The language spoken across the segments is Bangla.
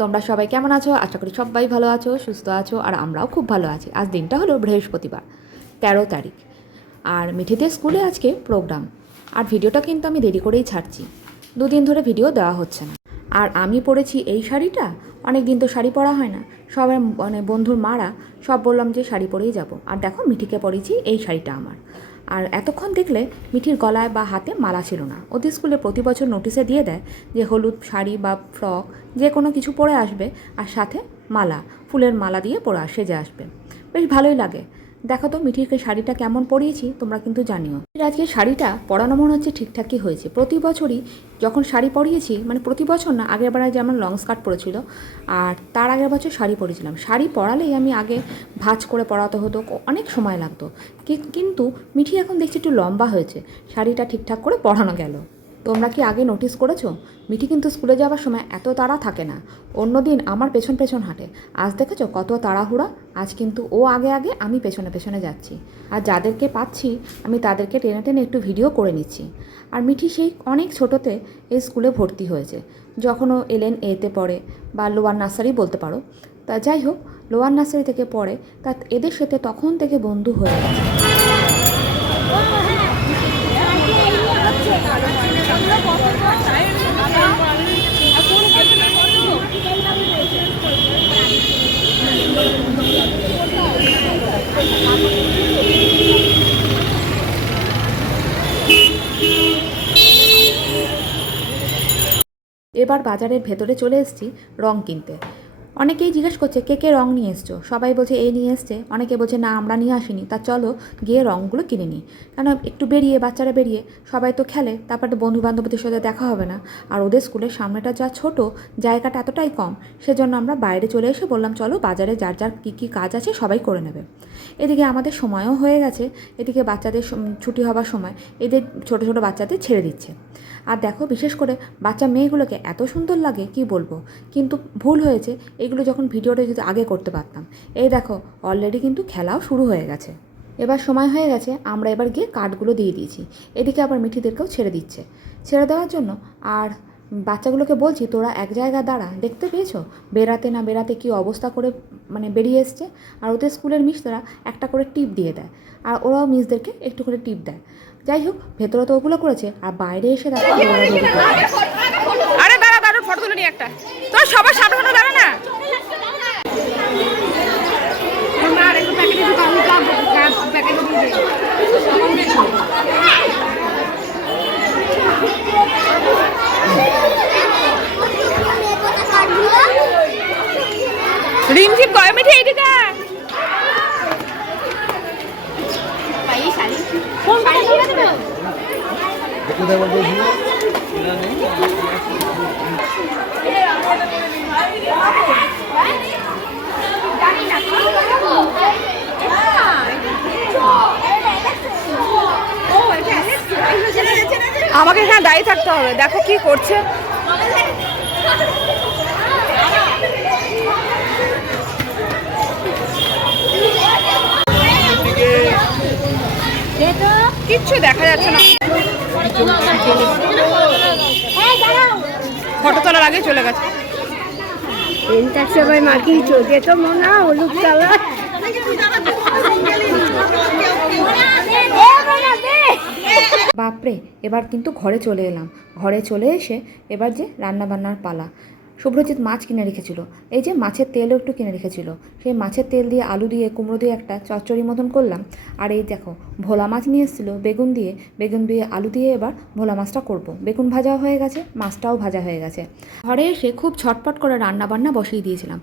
তোমরা সবাই কেমন আছো? আশা করি সবাই ভালো আছো, সুস্থ আছো, আর আমরাও খুব ভালো আছি। আজ দিনটা হলো বৃহস্পতিবার, 13 তারিখ। আর মিঠিদের স্কুলে আজকে প্রোগ্রাম। আর ভিডিওটা কিন্তু আমি দেরি করেই ছাড়ছি, দুদিন ধরে ভিডিও দেওয়া হচ্ছে না। আর আমি পরেছি এই শাড়িটা, অনেক দিন তো শাড়ি পরা হয় না। সবাই বন্ধুর মারা সব বললাম যে শাড়ি পরেই যাব। আর দেখো মিঠিকে পরেছি এই শাড়িটা আমার। আর এতক্ষণ দেখলে মিঠির গলায় বা হাতে মালা ছিল না। ওদের স্কুলে প্রতি বছর নোটিশে দিয়ে দেয় যে হলুদ শাড়ি বা ফ্রক যে কোনো কিছু পরে আসবে, আর সাথে মালা, ফুলের মালা দিয়ে সেজে আসবে। বেশ ভালোই লাগে। দেখো তো মিঠিকে শাড়িটা কেমন পরিয়েছি, তোমরা কিন্তু জানিও। আজকে শাড়িটা পরানো মনে হচ্ছে ঠিকঠাকই হয়েছে। প্রতি বছরই যখন শাড়ি পরিয়েছি, প্রতি বছর না, আগের বার যেমন লং স্কার্ট পরেছিল, আর তার আগের বছর শাড়ি পরেছিলাম। শাড়ি পরালেই আমি আগে ভাঁজ করে পরাতে হতো, অনেক সময় লাগতো। কিন্তু মিঠি এখন দেখছি একটু লম্বা হয়েছে, শাড়িটা ঠিকঠাক করে পরানো গেল। তোমরা কি আগে নোটিস করেছো? মিঠি কিন্তু স্কুলে যাওয়ার সময় এত তাড়া থাকে না। অন্য দিন আমার পেছন পেছন হাঁটে, আজ দেখেছো কত তাড়াহুড়া। আজ কিন্তু ও আগে আগে, আমি পেছনে পেছনে যাচ্ছি। আর যাদেরকে পাচ্ছি আমি তাদেরকে টেনে টেনে একটু ভিডিও করে নিচ্ছি। আর মিঠি সেই অনেক ছোটোতে এই স্কুলে ভর্তি হয়েছে, যখন ও এলেন এতে পড়ে, বা লোয়ার নার্সারি বলতে পারো। তা যাই হোক, লোয়ার নার্সারি থেকে পড়ে, তা এদের সাথে তখন থেকে বন্ধু হয়ে গেছে। এবার বাজারের ভেতরে চলে এসেছি রং কিনতে। অনেকেই জিজ্ঞেস করছে কে কে রং নিয়ে এসছো। সবাই বলছে এই নিয়ে এসছে, অনেকে বলছে না আমরা নিয়ে আসিনি। তা চলো গিয়ে রঙগুলো কিনে নিই। কেন একটু বেরিয়ে, বাচ্চারা বেরিয়ে সবাই তো খেলে, তারপর তো বন্ধু বান্ধবদের সাথে দেখা হবে না। আর ওদের স্কুলের সামনেটা যা ছোট, জায়গাটা এতটাই কম, সেজন্য আমরা বাইরে চলে এসে বললাম চলো বাজারে যার যার কী কী কাজ আছে সবাই করে নেবে। এদিকে আমাদের সময়ও হয়ে গেছে, এদিকে বাচ্চাদের ছুটি হবার সময় এদের ছোটো ছোটো বাচ্চাদের ছেড়ে দিচ্ছে। আর দেখো বিশেষ করে বাচ্চা মেয়েগুলোকে এত সুন্দর লাগে কি বলবো। কিন্তু ভুল হয়েছে, এগুলো যখন ভিডিওটা যদি আগে করতে পারতাম। এই দেখো অলরেডি কিন্তু খেলাও শুরু হয়ে গেছে। এবার সময় হয়ে গেছে, আমরা এবার গিয়ে কার্ডগুলো দিয়ে দিয়েছি। এদিকে আবার মিঠিদেরকেও ছেড়ে দিচ্ছে। ছেড়ে দেওয়ার জন্য আর বাচ্চাগুলোকে বলছি তোরা এক জায়গায় দাঁড়া, দেখতে পেয়েছো বেরাতে না বেরাতে কী অবস্থা করে বেরিয়ে এসছে। আর ওদের স্কুলের মিসরা একটা করে টিপ দিয়ে দেয়, আর ওরাও মিসদেরকে একটু করে টিপ দেয়। যাই হোক, ভেতরে তো ওগুলো করেছে, আর বাইরে এসে দেখো আরে দাঁড়া দাঁড়া, ফটো তুলে নি একটা। তোর সবার সামনে সামনে দাঁড়া না। রিমঝিম কয় মিঠে এইদিকে। আমাকে এখানে দাঁড়িয়ে থাকতে হবে, দেখো কি করছে। কিচ্ছু দেখা যাচ্ছে না, ফটো তোলার আগে চলে গেছে। সবাই মাটি চোখে তো মনে হয় হলুদ কালার। বাপরে, এবার কিন্তু ঘরে চলে এলাম। ঘরে চলে এসে এবার যে রান্না বান্নার পালা। শুভ্রজিৎ মাছ কিনে রেখেছিল, এই যে মাছের তেলও একটু কিনে রেখেছিল। সেই মাছের তেল দিয়ে আলু দিয়ে কুমড়ো দিয়ে একটা চচ্চড়ি মতন করলাম। আর এই দেখো ভোলা মাছ নিয়ে এসেছিলো বেগুন দিয়ে আলু দিয়ে এবার ভোলা মাছটা করব। বেগুন ভাজাও হয়ে গেছে, মাছটাও ভাজা হয়ে গেছে। ঘরে এসে খুব ছটপট করে রান্না বান্না বসিয়ে দিয়েছিলাম।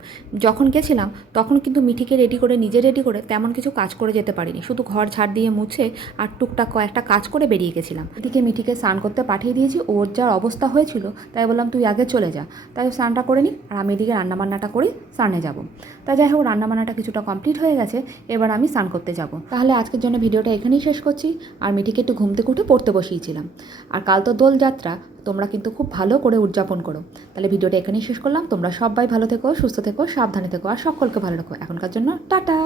যখন গেছিলাম তখন কিন্তু মিঠিকে রেডি করে, নিজে রেডি করে তেমন কিছু কাজ করে যেতে পারিনি, শুধু ঘর ঝাড় দিয়ে মুছে আর টুকটাক কয়েকটা কাজ করে বেরিয়ে গেছিলাম। এদিকে মিঠিকে স্নান করতে পাঠিয়ে দিয়েছি, ওর যার অবস্থা হয়েছিল তাই বললাম তুই আগে চলে যা। তাই স্নানটা করে নিই, আর আমি এদিকে রান্নাবান্নাটা করেই স্নানে যাব। তা যাই হোক, রান্নাবান্নাটা কিছুটা কমপ্লিট হয়ে গেছে, এবার আমি স্নান করতে যাব। তাহলে আজকের জন্য ভিডিওটা এখানেই শেষ করছি। আর মিঠিকে একটু ঘুম থেকে উঠে পড়তে বসিয়েছিলাম। আর কাল তো দোলযাত্রা, তোমরা কিন্তু খুব ভালো করে উদযাপন করো। তাহলে ভিডিওটা এখানেই শেষ করলাম। তোমরা সবাই ভালো থেকো, সুস্থ থেকো, সাবধানে থেকো, আর সকলকে ভালো রাখো। এখনকার জন্য টাটা।